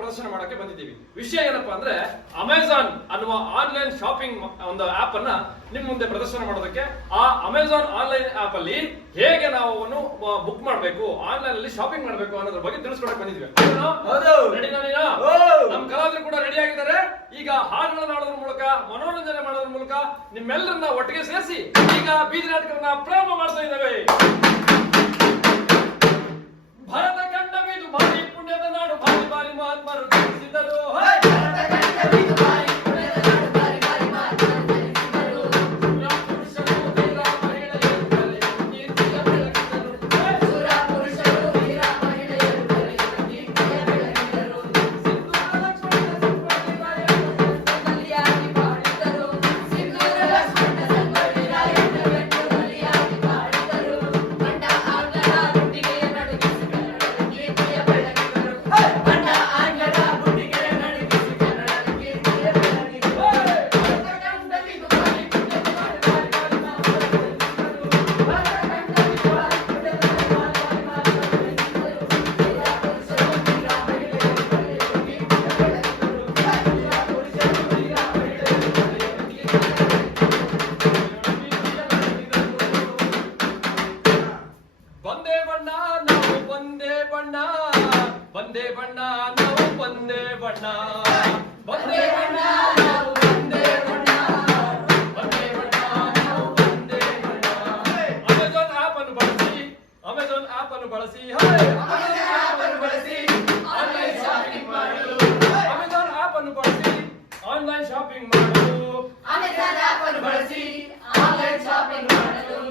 ಪ್ರದರ್ಶನ ಮಾಡಕ್ಕೆ ಬಂದಿದ್ದೀವಿ. ವಿಷಯ ಏನಪ್ಪಾ ಅಂದ್ರೆ ಅಮೆಜಾನ್ ಅನ್ನುವ ಆನ್ಲೈನ್ ಶಾಪಿಂಗ್ ಒಂದು ಆಪ್ ಅನ್ನ ನಿಮ್ ಮುಂದೆ ಪ್ರದರ್ಶನ ಮಾಡೋದಕ್ಕೆ. ಆ ಅಮೆಜಾನ್ ಆನ್ಲೈನ್ ಆಪ್ ಅಲ್ಲಿ ಹೇಗೆ ನಾವು ಬುಕ್ ಮಾಡಬೇಕು, ಆನ್ಲೈನ್ ಅಲ್ಲಿ ಶಾಪಿಂಗ್ ಮಾಡಬೇಕು ಅನ್ನೋದ್ರ ಬಗ್ಗೆ ತಿಳಿಸ್ಕೊಡಕ್ ಬಂದಿದ್ವಿ. ನಮ್ಮ ಕಲಾವಿದರು ಕೂಡ ರೆಡಿ ಆಗಿದ್ದಾರೆ. ಈಗ ಹಾಡುಗಳನ್ನ ಆಡೋದ್ರ ಮೂಲಕ, ಮನೋರಂಜನೆ ಮಾಡೋದ್ರ ಮೂಲಕ ನಿಮ್ಮೆಲ್ಲರನ್ನ ಒಟ್ಟಿಗೆ ಸೇರಿಸಿ ಈಗ ಬೀದಿ ನಾಟಕಗಳನ್ನ ಪ್ರಾರಂಭ ಮಾಡ್ತಾ ಇದ್ದೇವೆ. ಭಾರತ ಖಂಡವಿದು ಭಾರಿ ಪುಣ್ಯದ ನಾಡು, ಭಾರಿ ಭಾರಿ ಮಹಾತ್ಮರು ಜನಿಸಿದರು. ಬಂದೇ ಬಣ್ಣ ನಾವು ಬಂದೇ ಬಣ್ಣ, ಬಂದೇ ಬಣ್ಣ ನಾವು ಬಂದೇ ಬಣ್ಣ, ಬಂದೇ ಬಣ್ಣ ನಾವು ಬಂದೇ ಬಣ್ಣ. ಅಮೆಜಾನ್ ಆಪ್ ಅನ್ನು ಬಳಸಿ, ಅಮೆಜಾನ್ ಆಪ್ ಅನ್ನು ಬಳಸಿ, ಅಮೆಜಾನ್ ಆಪ್ ಅನ್ನು ಬಳಸಿ ಆನ್ಲೈನ್ ಶಾಪಿಂಗ್ ಮಾಡಲು, ಅಮೆಜಾನ್ ಆಪ್ ಅನ್ನು ಬಳಸಿ ಆನ್ಲೈನ್ ಶಾಪಿಂಗ್ ಮಾಡಲು, ಅಮೆಜಾನ್ ಆಪ್ ಅನ್ನು ಬಳಸಿ ಆನ್ಲೈನ್ ಶಾಪಿಂಗ್ ಮಾಡಲು.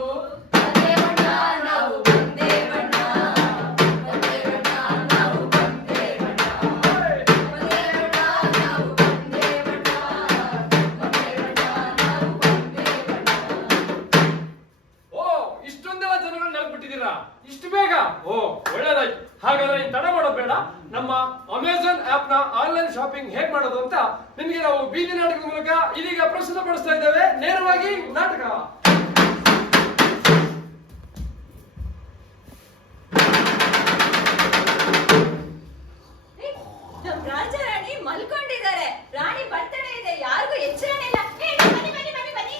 ಬಂದೇ ಬಣ್ಣ ನಾವು ಬಂದೇ ಬಣ್ಣ, ಇಷ್ಟು ಬೇಗ? ಓ ಒಳ್ಳೆದಾಯ್ತು. ಹಾಗಾದ್ರೆ ನೀನು ತಡ ಮಾಡೋದು ಬೇಡ. ನಮ್ಮ ಅಮೆಜಾನ್ ಆಪ್ ನ ಆನ್ಲೈನ್ ಶಾಪಿಂಗ್ ಹೇಗ್ ಮಾಡೋದು ಅಂತ ನಿಮಗೆ ನಾವು ಬೀದಿ ನಾಟಕದ ಮೂಲಕ ಇದೀಗ ಪ್ರಸ್ತುತಪಡಿಸ್ತಾ ಇದ್ದೇವೆ. ನೇರವಾಗಿ ನಾಟಕ. ರಾಜ ರಾಣಿ ಮಲ್ಕೊಂಡಿದ್ದಾರೆ. ರಾಣಿ ಬರ್ತಡೇ ಇದೆ, ಯಾರಿಗೂ ಎಚ್ಚರನೇ ಇಲ್ಲ. ಬನ್ನಿ ಬನ್ನಿ ಬನ್ನಿ ಬನ್ನಿ.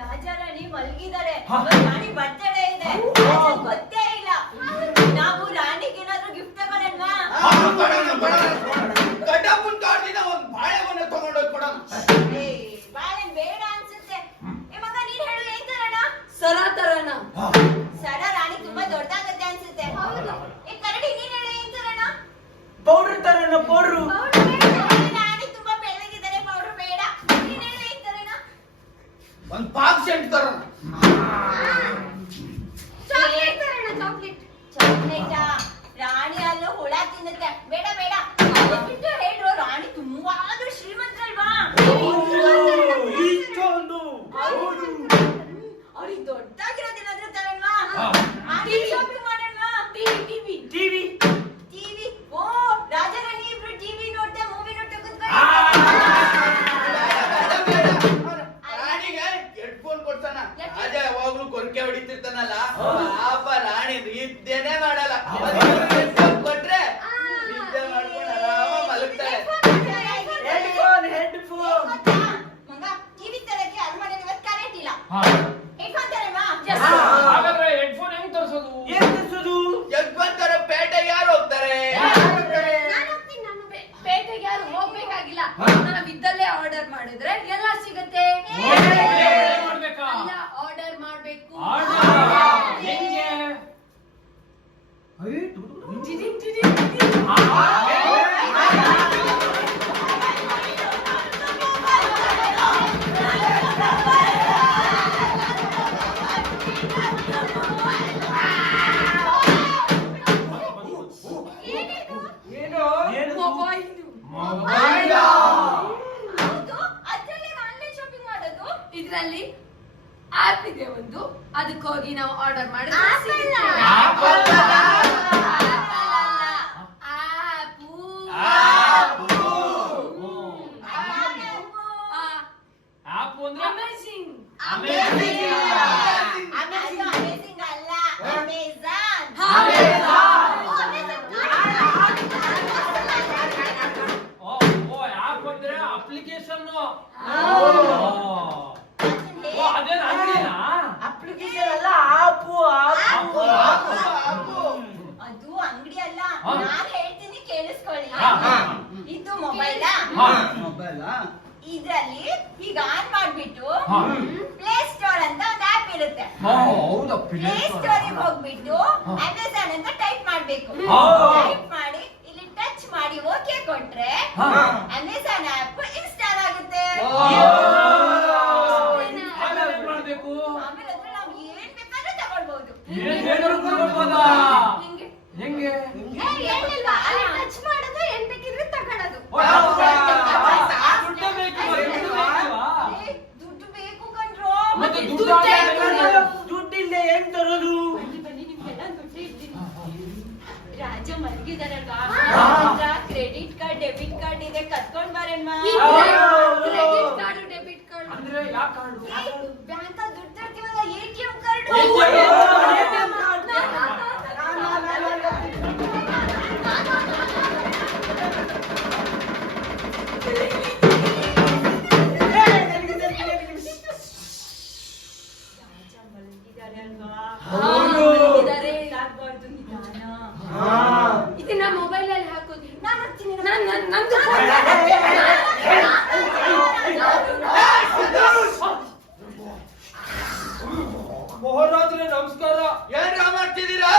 ರಾಜ ರಾಣಿ ಮಲಗಿದ್ದಾರೆ, ರಾಣಿ ಬರ್ತಡೇ ಇದೆ, ಗೊತ್ತೇ ಇಲ್ಲ. ನಾವು ರಾಣಿಗೆ ಏನಾದ್ರೂ ಗಿಫ್ಟ್ ತಗೊಳ್ಳೋಣ? ಬಾಳೆಹಣ್ಣು ಬೇಡ ಅನ್ಸುತ್ತೆ. ಮಗ ನೀನ್ ಹೇಳು, ಏನ್ ತರೋಣ? ಸರ ತರೋಣ. ಸರ ರಾಣಿ ತುಂಬಾ ದೊಡ್ಡದಾಗತ್ತೆ ಅನ್ಸುತ್ತೆ. ಕರಡಿ ನೀನ್ ಹೇಳು, ಏನ್ ತರೋಣ? ಪೌಡರ್ ತರೋಣ. ಪೌಡ್ರು ರಾಣಿ ತುಂಬಾ ಬೆಳ್ಳಗಿದ್ದಾರೆ, ಪೌಡರ್ ಬೇಡ. ನೀನ್ ಹೇಳು, ಏನ್ ತರೋಣ? ಒಂದು ಪಾಕ್ ಸೆಂಟ್ ತರೋಣ. ಚಾಕ್ಲೇಟ್ ತರೋಣ. ಚಾಕ್ಲೇಟಾ? ರಾಣಿ ಅಲ್ಲೂ ಹುಳ ತಿನ್ನುತ್ತೆ, ಬೇಡ ಬೇಡ. ಅದಕ್ಕಿಂತ ಹೇಳ್ರು, ರಾಣಿ ತುಂಬಾ ಶ್ರೀಮಂತರಲ್ವಾ? ಅವ್ರಿಗೆ ದೊಡ್ಡದಾಗಿರೋದೇನಾದ್ರೂ ತರೋಣವಾ? ಶಾಪಿಂಗ್ ಮಾಡೋಣವಾ? TV TV TV. ಓ ರಾಜರಾಣಿ ಇಬ್ರು ಟಿವಿ ನೋಡ್ತಾ ಮೂವಿ ನೋಡ್ತಾ ಕೂತ್ಕೊಳ್ಳಿ. ರಾಣಿಗೆ ಹೆಡ್ಫೋನ್ ಕೊಡ್ತಾನ. ಅದೇ ಯಾವಾಗ್ಲೂ ಕೊರಕೆ ಹೊಡಿತಿರ್ತಾನಲ್ಲ, ಪಾಪ ರಾಣಿ ನಿದ್ದೆನೆ ಮಾಡಲ್ಲ. ಹೆಡ್ಫೋನ್ ಕೊಟ್ರೆ ನಿದ್ದೆ ಮಾಡ್ಕೊಂಡು ಆರಾಮ ಮಲಗ್ತಾರೆ. ಹೆಡ್ಫೋನ್ ಮಗ ಟಿವಿ ತರಕ್ಕೆ ಅರಮನೆ ಇವತ್ತು ಕರೆಂಟ್ ಇಲ್ಲ. ಹೆಡ್ಫೋನ್ ತರವಾ? ಹಾಗಾದ್ರೆ ಹೆಡ್ಫೋನ್ ಹೆಂಗ್ ತರಿಸೋದು? ಏನ್ ತರಿಸೋದು? ಹೆಡ್ಫೋನ್ ತರ ಪೇಟೆಗೆ ಯಾರು ಹೋಗ್ತಾರೆ? ನಾನು ಹೋಗ್ತೀನಿ. ನಾನು ಪೇಟೆಗೆ ಯಾರು ಹೋಗ್ಬೇಕಾಗಿಲ್ಲ, ನಾವು ಇದ್ದಲ್ಲೇ ಆರ್ಡರ್ ಮಾಡಿದ್ರೆ ಎಲ್ಲ ಸಿಗುತ್ತೆ. ಎಲ್ಲ ಆರ್ಡರ್ ಮಾಡ್ಬೇಕು. ಹೆಂಗೆ? ಇದ್ರಲ್ಲಿ ಆಪ್ ಇದೆ ಒಂದು, ಅದಕ್ಕೆ ಹೋಗಿ ನಾವು ಆರ್ಡರ್ ಮಾಡಿದ್ರೆ ಅಮೇಜಿಂಗ್ ಅಲ್ಲ, ಅಮೆಜಾನ್. ನಾನ್ ಹೇಳ್ತೀನಿ ಕೇಳಿಸ್ಕೊಳ್ಳಿ. ಹಾ. ಇದು ಮೊಬೈಲ್ ಹಾ. ಮೊಬೈಲ್ ಇದ್ರಲ್ಲಿ ಈಗ ಆನ್ ಮಾಡ್ಬಿಟ್ಟು ಹಾ. ಪ್ಲೇ ಸ್ಟೋರ್ ಅಂತ ಒಂದು ಆಪ್ ಇರುತ್ತೆ. ಹೌದಾ ಪ್ಲೇ ಸ್ಟೋರ್ ಹೋಗ್ಬಿಟ್ಟು ಅಮೆಝಾನ್ ಅಂತ ಟೈಪ್ ಮಾಡ್ಬೇಕು. ಹಾ. ಟೈಪ್ ಮಾಡಿ ಇಲ್ಲಿ ಟಚ್ ಮಾಡಿ ಓಕೆ ಕೊಟ್ರೆ ಹಾ. ಅಮೆಝಾನ್ ಆಪ್ ಇನ್ಸ್ಟಾಲ್ ಆಗುತ್ತೆ. ಆಮೇಲೆ ಏನ್ ಮಾಡ್ಬೇಕು? ಆಮೇಲೆ ಅದ್ರ ನಾವು ಏನ್ ಬೇಕಾದ್ರೂ ತಗೊಳ್ಬಹುದು. ಏನ್ ಬೇಕಾದ್ರೂ ತಗೊಳ್ಬೋದಾ? ಹಿಂಗೆ ಹೆಂಗೆ? ಏನಿಲ್ವಾ ಅಲ್ಲಿ ಟಚ್ ಮಾಡೋದು ಏನ್ ಬೇಕಿದ್ರೆ ತಗೊಳ್ಳೋದು. ಓ, ದುಡ್ಡು ಬೇಕು, ದುಡ್ಡು ಬೇಕಲ್ವಾ? ದುಡ್ಡು ಬೇಕು ಕಣ್ರೋ. ಮತ್ತೆ ದುಡ್ಡು ದುಡ್ಡು ಆಮೇಲೆ ದುಡ್ಡಿಲ್ಲ ಏನ್ ತರೋದು? ಬನ್ನಿ ನಿಮ್ಗೆಲ್ಲ ದುಡ್ಡು ಇದ್ದೀನಿ. ರಾಜ ಮಲಗಿದಾರಲ್ವಾ, ಹಾ. ಕ್ರೆಡಿಟ್ ಕಾರ್ಡ್ ಡೆಬಿಟ್ ಕಾರ್ಡ್ ಇದೆ, ಕತ್ಕೊಂಡ್ ಬರಣ್ಣ. ಕ್ರೆಡಿಟ್ ಕಾರ್ಡ್ ಡೆಬಿಟ್ ಕಾರ್ಡ್ ಅಂದ್ರೆ ಯಾವ ಕಾರ್ಡು? ಬ್ಯಾಂಕ್ ದುಡ್ಡು ತರ್ತೀವಲ್ಲ, ATM ಕಾರ್ಡ್. ರಾಜ ಮಲಗಿದ್ದಾರೆ ಅಲ್ವಾ, ಮಲಗಿದ್ದಾರೆ. ಸಾಕ್ಬಾರ್ದು, ನಿಧಾನ. ಇದನ್ನ ಮೊಬೈಲ್ ಅಲ್ಲಿ ಹಾಕೋದು. ನಾನ್ ಹಾಕ್ತೀನಿ, ನಂದು ಮಹಾರಾಜರೇ ನಮಸ್ಕಾರ. ಏನ್ ಮಾಡ್ತಿದ್ದೀರಾ?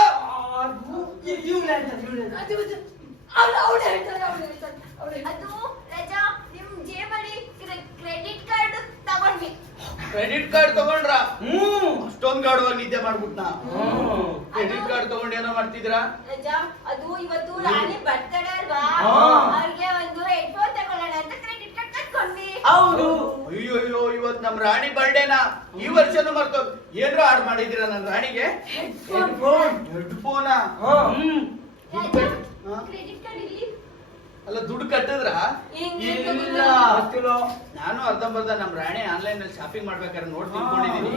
ಅವ್ಳು ಹೇಳ್ತಾರೆ. ಅದು ರಾಜಾ ನಿಮ್ ಜೇಬಲ್ಲಿ ಕ್ರೆಡಿಟ್ ಕಾರ್ಡ್ ತಗೊಂಡ್ವಿ. ಕ್ರೆಡಿಟ್ ಕಾರ್ಡ್ ತಗೊಂಡ್ರ? ಅಷ್ಟೊಂದ್ ಗಾಢವಾಗಿ ನಿದ್ದೆ ಮಾಡ್ಬಿಟ್ನ. ಕ್ರೆಡಿಟ್ ಕಾರ್ಡ್ ತಗೊಂಡ್ ಏನೋ ಮಾಡ್ತಿದ್ದೀರಾ? ರಾಜಾ ಅದು ಇವತ್ತು ರಾಣಿ ಬರ್ತಡೇ ಅಲ್ವಾ, ಅವ್ರಿಗೆ ಒಂದು ಹೆಡ್ಫೋನ್ ತಗೊಳ್ಳೋಣ ಅಂತ ಕ್ರೆಡಿಟ್ ಕಾರ್ಡ್ ತಗೊಂಡ್ವಿ. ಹೌದು. ಅಯ್ಯೋ ಇವತ್ ನಮ್ ರಾಣಿ ಬರ್ಡೇನಾ? ಈ ವರ್ಷನೂ ಮರ್ತೋದ್. ಏನ್ರ ಆರ್ಡರ್ ಮಾಡಿದೀರಾ ನನ್ ರಾಣಿಗೆ? ಹೆಡ್ಫೋನಾ? ರಾಜಾ ಹಾ? ಕ್ರೆಡಿಟ್ ಕಾರ್ಡ್ ಇಲ್ಲಿ ಅಲ್ಲ ದುಡ್ಡು ಕಟ್ಟಿದ್ರ? ಇಲ್ಲ. ನಾನು ಅರ್ಧಂಬರ್ಧ ನಮ್ ರಾಣಿ ಆನ್ಲೈನ್ ಅಲ್ಲಿ ಶಾಪಿಂಗ್ ಮಾಡ್ಬೇಕಾದ್ರೆ ನೋಡ್ ತಿಳ್ಕೊಂಡಿದೀನಿ.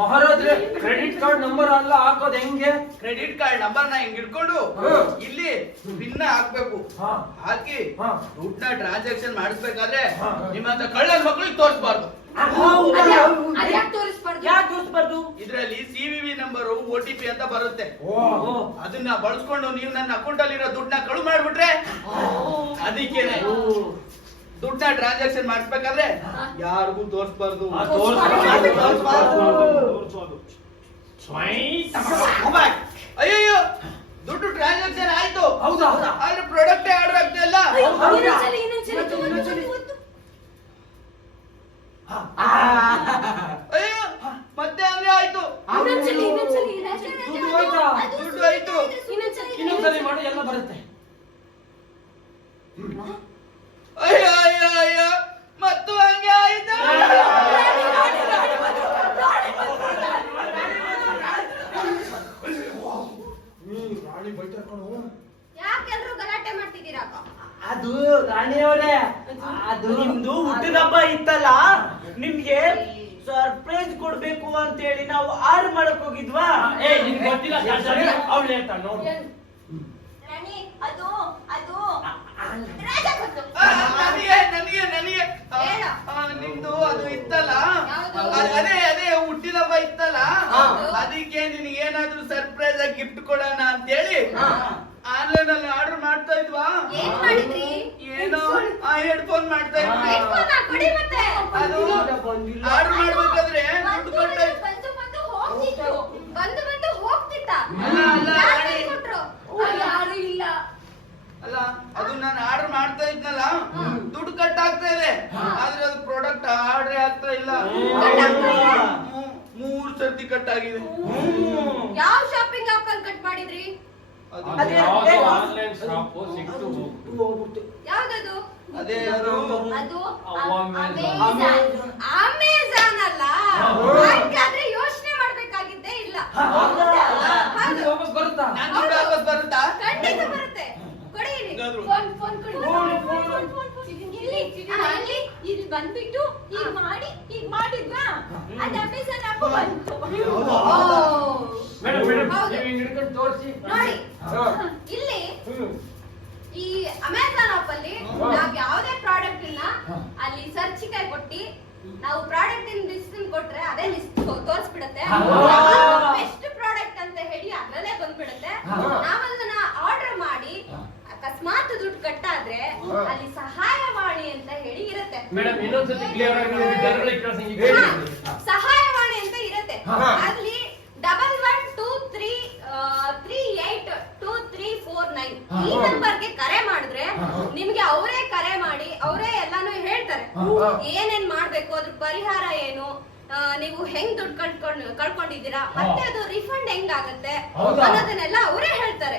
ಮಹಾರಾಜರೇ ಕ್ರೆಡಿಟ್ ಕಾರ್ಡ್ ನಂಬರ್ ಅಲ್ಲ ಹಾಕೋದ್ ಹೆಂಗೆ? ಕ್ರೆಡಿಟ್ ಕಾರ್ಡ್ ನಂಬರ್ ನ ಹಿಂಗ್ ಇಟ್ಕೊಂಡು ಹಾ. ಇಲ್ಲಿ ಪಿನ್ ಹಾಕ್ಬೇಕು. ಹಾ. ಹಾಕಿ ಹಾ. ದುಡ್ಡನ್ನ ಟ್ರಾನ್ಸಾಕ್ಷನ್ ಮಾಡಿಸ್ಬೇಕಾದ್ರೆ ಹಾ. ನಿಮ್ಮಂತ ಕಳ್ಳನ್ ಮಕ್ಳಿಗೆ ತೋರಿಸಬಾರ್ದು. ಅದ್ಯಾಕ್ ತೋರಿಸ್ಬಾರ್ದು? ಯಾಕೆ ತೋರಿಸ್ಬಾರ್ದು? ಇದ್ರಲ್ಲಿ CVV ನಂಬರು OTP ಅಂತ ಬರುತ್ತೆ. ಓ. ಅದನ್ನ ಬಳಸ್ಕೊಂಡು ನೀವು ನನ್ನ ಅಕೌಂಟ್ ಅಲ್ಲಿರೋ ದುಡ್ಡನ್ನ ಕಳು ಮಾಡ್ಬಿಟ್ರೆ ಅದಕ್ಕೇನೆ ದುಡ್ಡನ್ನ ಟ್ರಾನ್ಸಾಕ್ಷನ್ ಮಾಡಿಸ್ಬೇಕಾದ್ರೆ ಯಾರಿಗೂ ತೋರಿಸ್ಬಾರ್ದು. ಅಯ್ಯೋ ದುಡ್ಡು ಟ್ರಾನ್ಸಾಕ್ಷನ್ ಆಯ್ತು, ಹೌದಾ? ಆದ್ರೆ ಪ್ರಾಡಕ್ಟ್ ಆರ್ಡರ್ ಆಗ್ತಾ ಇಲ್ಲ. ಇನ್ನೊಂದ್ಸಲಿ. ಅಯ್ಯೋ ಮತ್ತೆ ಹಂಗೆ ಆಯ್ತು. ಇನ್ನೊಂದ್ಸಲಿ. ದುಡ್ಡು ಹೋಯ್ತಾ? ದುಡ್ಡು ಆಯ್ತು. ಇನ್ನೊಂದ್ಸಲಿ ಮಾಡಿ ಎಲ್ಲ ಬರುತ್ತೆ. ಅಯ್ಯೋ ಅಯ್ಯೋ ಅಯ್ಯೋ ಮತ್ತು ಹಂಗೆ ಆಯ್ತು. ಯಾಕೆಲ್ರು ಗಲಾಟೆ ಮಾಡ್ತಿದ್ದೀರಾ? ಅದು ರಾಣಿಯವರೇ, ಅದು ನಿಮ್ದು ಹುಟ್ಟಿದ ಹಬ್ಬ ಇತ್ತಲ್ಲ, ನಿಮ್ಗೆ ಸರ್ಪ್ರೈಸ್ ಕೊಡ್ಬೇಕು ಅಂತ ಹೇಳಿ ನಾವು ಆರ್ಡರ್ ಮಾಡಕ್ ಹೋಗಿದ್ವಾ? ನಿನ್ಗೆ ಗೊತ್ತಿಲ್ಲ, ಅವ್ಳು ಹೇಳ್ತಾಳೆ ನೋಡು. ರಾಣಿ ಅದು ಅದು ರಾಜಾ ಗೊತ್ತು. ನನಗೆ ನನಗೆ ನನಗೆ ಹೇಳ. ನಿಮ್ದು ಅದು ಇತ್ತಲ್ಲ, ಯಾವ್ದು? ಅದೇ ಹುಟ್ಟಿದ ಹಬ್ಬ ಇತ್ತಲ್ಲ, ಅದಕ್ಕೆ ನಿನಗೆ ಏನಾದ್ರೂ ಸರ್ಪ್ರೈಸ್ ಆಗಿ ಗಿಫ್ಟ್ ಕೊಡೋಣ ಅಂತ ಹೇಳಿ ಆನ್ಲೈನ್ ಅಲ್ಲಿ ಆರ್ಡರ್ ಮಾಡ್ತಾ ಇದ್ವಾ? ಏನ್ ಮಾಡಿದ್ರಿ? ಏನೋ ಆ ಹೆಡ್ಫೋನ್ ಮಾಡ್ತಾ ಇದ್ವಿ. ಹೆಡ್ಫೋನ್ ಕೊಡಿ ಮತ್ತೆ. ಅದು ಆರ್ಡರ್ ಮಾಡ್ಬೇಕಾದ್ರೆ ದುಡ್ಡು ಕೊಟ್ಟಾಯ್ತು. ಬಂದು ಹೋಗ್ತಿತ್ತ. ಅಲ್ಲ, ಯಾರಿಗೆ ಕೊಟ್ರು? ಯಾರು ಇಲ್ಲ. ಅಲ್ಲ ಅದು ನಾನು ಆರ್ಡರ್ ಮಾಡ್ತಾ ಇದ್ನಲ್ಲ, ದುಡ್ಡು ಕಟ್ ಆಗ್ತಾ ಇದೆ, ಆದ್ರೆ ಅದು ಪ್ರಾಡಕ್ಟ್ ಆರ್ಡರ್ ಆಗ್ತಾ ಇಲ್ಲ. 3 ಸರ್ತಿ ಕಟ್ ಆಗಿದೆ. ಯಾವ ಶಾಪಿಂಗ್ ಆಪ್ ಅಲ್ಲಿ ಕಟ್ ಮಾಡಿದ್ರಿ? ಅದು ಯಾವ್ದೋ ಆನ್ಲೈನ್ ಶಾಪ್ ಸಿಕ್ತು. ಯಾವ್ದದು? ಅದೇ ಅದು ಅದು Amazon. ಅಮೆಜಾನ್ ಅಲ್ಲ. ಹಾಗಾದ್ರೆ ಯೋಚನೆ ಮಾಡ್ಬೇಕಾಗಿದ್ದೇ ಇಲ್ಲ. ಹೌದು. ವಾಪಸ್ ಬರುತ್ತಾ? ನನ್ ದುಡ್ಡು ವಾಪಸ್ ಬರುತ್ತಾ? ಖಂಡಿತ ಬರುತ್ತೆ. ಕೊಡಿ ಇಲ್ಲಿ. ಹಿಂಗಾದ್ರು. ಫೋನ್ ಕೊಡಿ. ಇಲ್ಲಿ ಬಂದ್ಬಿಟ್ಟು ಈಗ ಮಾಡಿ ಈಗ ಮಾಡಿದ್ವಾ, ಅದು ಅಮೆಝಾನ್ ಆಪ್ ಬಂತು. ಮೇಡಮ್ ಮೇಡಮ್ ಹೌದು. ನೀವು ಹಿಂಗ್ ಹಿಡ್ಕೊಂಡು ತೋರಿಸಿ. ನೋಡಿ ಇಲ್ಲಿ ಈ ಅಮೆಝಾನ್ ಆಪ್ ಅಲ್ಲಿ ನಾವ್ ಯಾವ್ದೇ ಪ್ರಾಡಕ್ಟ್ ಅನ್ನ ಅಲ್ಲಿ ಸರ್ಚ್ ಕೈ ಕೊಟ್ಟಿ ನಾವು ಪ್ರಾಡಕ್ಟ್ ಇನ್ ಲಿಸ್ಟ್ ಕೊಟ್ರೆ ಅದೇ ಲಿಸ್ಟ್ ತೋರಿಸ್ಬಿಡುತ್ತೆ. ಬೆಸ್ಟ್ ಪ್ರಾಡಕ್ಟ್ ಅಂತ ಹೇಳಿ ಅದ್ರಲ್ಲೇ ಬಂದ್ಬಿಡುತ್ತೆ. ನಾವ್ ಅದನ್ನ ಆರ್ಡರ್ ಮಾಡಿ ಅಕಸ್ಮಾತ್ ದುಡ್ಡು ಕಟ್ಟಾದ್ರೆ ಅಲ್ಲಿ ಸಹಾಯವಾಣಿ ಅಂತ ಹೇಳಿ ಇರುತ್ತೆ. ಮೇಡಮ್ ಇನ್ನೊಂದ್ಸತಿ ಕ್ಲಿಯರ್ ಆಗಿ ಜನಗಳಿಗೆ ಕೇಳಿಸಿ. ಸಹಾಯವಾಣಿ ಅಂತ ಇರುತ್ತೆ. ಅಲ್ಲಿ 1123382349 ಈ ನಂಬರ್ಗೆ ಕರೆ ಮಾಡಿದ್ರೆ ನಿಮ್ಗೆ ಅವರೇ ಕರೆ ಮಾಡಿ ಅವರೇ ಎಲ್ಲಾನು ಹೇಳ್ತಾರೆ. ಏನೇನ್ ಮಾಡ್ಬೇಕು, ಅದ್ರ ಪರಿಹಾರ ಏನು, ನೀವು ಹೆಂಗ್ ದುಡ್ಡು ಕಳ್ಕೊಂಡಿದ್ದೀರಾ, ಮತ್ತೆ ಅದು ರಿಫಂಡ್ ಹೆಂಗ್ ಆಗತ್ತೆ ಅನ್ನೋದನ್ನೆಲ್ಲ ಅವರೇ ಹೇಳ್ತಾರೆ.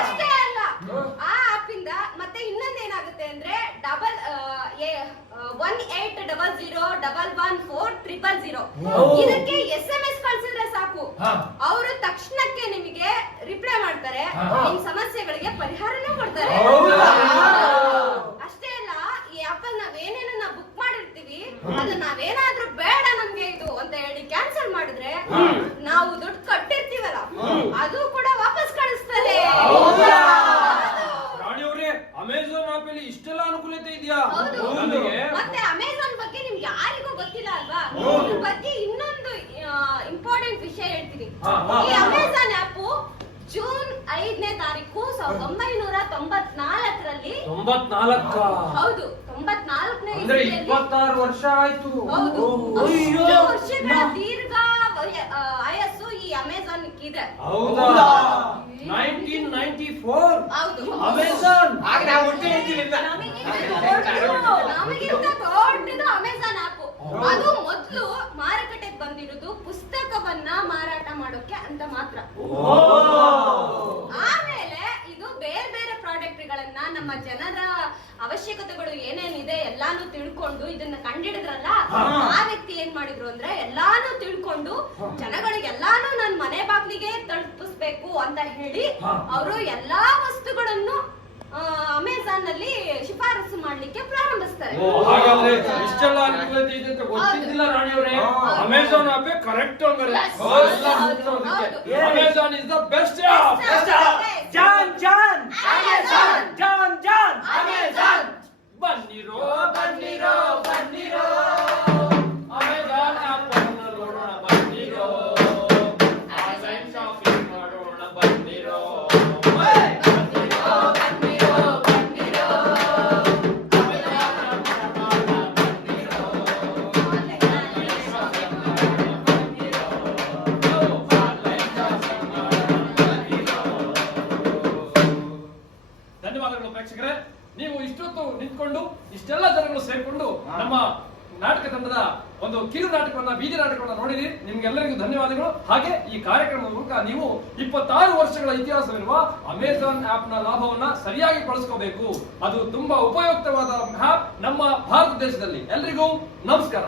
ಅಷ್ಟೇ ಅಲ್ಲ, ಆ ಆಪ್ ಇಂದ ಮತ್ತೆ ಇನ್ನೊಂದ್ ಏನಾಗುತ್ತೆ ಅಂದ್ರೆ 1800114000 ಇದಕ್ಕೆ SMS ಕಳ್ಸಿದ್ರೆ ಸಾಕು, ಅವರು ತಕ್ಷಣಕ್ಕೆ ನಿಮಗೆ ರಿಪ್ಲೈ ಮಾಡ್ತಾರೆ, ನಿಮ್ ಸಮಸ್ಯೆಗಳಿಗೆ ಪರಿಹಾರನೂ ಕೊಡ್ತಾರೆ. ಅಷ್ಟೇ ಅಲ್ಲ, ಈ ಆಪ್ ಅಲ್ಲಿ ನಾವೇನೇನ ಬುಕ್ ಮಾಡಿರ್ತೀವಿ ಅದು ನಾವೇನಾದ್ರೂ ಬೇಡ ನಮ್ಗೆ ಇದು ಅಂತ ಹೇಳಿ ಕ್ಯಾನ್ಸಲ್ ಮಾಡಿದ್ರೆ ನಾವು ದುಡ್ಡು ಕಟ್ಟಿರ್ತೀವಲ್ಲ ಅದು ಕೂಡ ವಾಪಸ್ ಕಳಿಸ್ತಾರೆ. ರಾಣಿಯವರೇ, ಅಮೆಜಾನ್ ಆಪ್ ಅಲ್ಲಿ ಇಷ್ಟೆಲ್ಲ ಅನುಕೂಲತೆ ಇದೆಯಾ? ಮತ್ತೆ ಅಮೆಜಾನ್ ಬಗ್ಗೆ ನಿಮ್ಗೆ ಯಾರಿಗೂ ಗೊತ್ತಿಲ್ಲ ಅಲ್ವಾ? ಇದ್ರ ಬಗ್ಗೆ ಇನ್ನೊಂದು ಇಂಪಾರ್ಟೆಂಟ್ ವಿಷಯ ಹೇಳ್ತೀನಿ. ಈ ಅಮೆಜಾನ್ ಆಪ್ ಜೂನ್ 5ನೇ ತಾರೀಕು 1994ರಲ್ಲಿ 94 ಹೌದು 94ನೇ ಅಂದ್ರೆ 26 ವರ್ಷ ಆಯ್ತು. ಹೌದು, ಅಯ್ಯೋ. ವರ್ಷಗಳ ದೀರ್ಘ ಆಯಸ್ಸು ಈ ಅಮೆಜಾನ್ ಇದೆ. ಹೌದಾ? 1994 ಹೌದು. ಅಮೆಜಾನ್ ಆಗ ನಾವು ಹುಟ್ಟಿ ಇರ್ಲಿಲ್ಲ. ನಮಗಿಂತ ದೊಡ್ಡದು ಅಮೆಜಾನ್ ಆಪ್. ಅದು ಮೊದಲು ಮಾರುಕಟ್ಟೆಗೆ ಬಂದಿರೋದು ಪುಸ್ತಕವನ್ನ ಮಾರಾಟ ಮಾಡೋಕೆ ಅಂತ ಮಾತ್ರ. ಆಮೇಲೆ ಇದು ಬೇರೆ ಬೇರೆ ಪ್ರಾಡಕ್ಟ್ ಗಳನ್ನ ನಮ್ಮ ಜನರ ಅವಶ್ಯಕತೆಗಳು ಏನೇನಿದೆ ಎಲ್ಲಾನು ತಿಳ್ಕೊಂಡು ಇದನ್ನ ಕಂಡಿಡಿದ್ರಲ್ಲ, ಆ ವ್ಯಕ್ತಿ ಏನ್ ಮಾಡಿದ್ರು ಅಂದ್ರೆ ಎಲ್ಲಾನು ತಿಳ್ಕೊಂಡು ಜನಗಳಿಗೆಲ್ಲಾನು ನನ್ ಮನೆ ಬಾಗ್ಲಿಗೆ ತಲುಪಿಸ್ಬೇಕು ಅಂತ ಹೇಳಿ ಅವರು ಎಲ್ಲಾ ವಸ್ತುಗಳನ್ನು ಅಮೆಜಾನ್ ನಲ್ಲಿ ಶಿಫಾರಸು ಮಾಡ್ಲಿಕ್ಕೆ ಪ್ರಾರಂಭಿಸ್ತಾರೆ. ಹಾಗಾದ್ರೆ ಇಷ್ಟೆಲ್ಲ ಅನುಕೂಲತೆ ಇದೆ ಅಂತ ಗೊತ್ತಿದ್ದಿಲ್ಲ ರಾಣಿಯವರೇ. ಅಮೆಜಾನ್ ಆಪ್ ಕರೆಕ್ಟ್ ಹಂಗಾರೆ. Amazon is the best app. ಜಾನ್ ಜಾನ್ ಅಮೆಜಾನ್ ಜಾನ್ ಜಾನ್ ಅಮೆಜಾನ್ ಬನ್ನಿರೋ ಬನ್ನಿರೋ ಬನ್ನಿರೋ ಅಮೆಜಾನ್ ಆಪ್ ನೋಡೋಣ, ಬನ್ನಿರೋ ಆನ್ಲೈನ್ ಶಾಪಿಂಗ್ ಮಾಡೋಣ, ಬನ್ನಿರೋ ಧನ್ಯವಾದಗಳು ಪ್ರೇಕ್ಷಕರೇ. ನೀವು ಇಷ್ಟೊತ್ತು ನಿಂತ್ಕೊಂಡು ಇಷ್ಟೆಲ್ಲ ಜನಗಳು ಸೇರ್ಕೊಂಡು ನಮ್ಮ ನಾಟಕ ತಂಡದ ಒಂದು ಕಿರು ನಾಟಕವನ್ನ, ಬೀದಿ ನಾಟಕವನ್ನ ನೋಡಿದಿರಿ. ನಿಮ್ಗೆಲ್ಲರಿಗೂ ಧನ್ಯವಾದಗಳು. ಹಾಗೆ ಈ ಕಾರ್ಯಕ್ರಮದ ಮೂಲಕ ನೀವು 26 ವರ್ಷಗಳ ಇತಿಹಾಸವಿರುವ ಅಮೆಜಾನ್ ಆಪ್ ನ ಲಾಭವನ್ನ ಸರಿಯಾಗಿ ಬಳಸ್ಕೋಬೇಕು. ಅದು ತುಂಬಾ ಉಪಯುಕ್ತವಾದ ಆಪ್ ನಮ್ಮ ಭಾರತ ದೇಶದಲ್ಲಿ. ಎಲ್ರಿಗೂ ನಮಸ್ಕಾರ.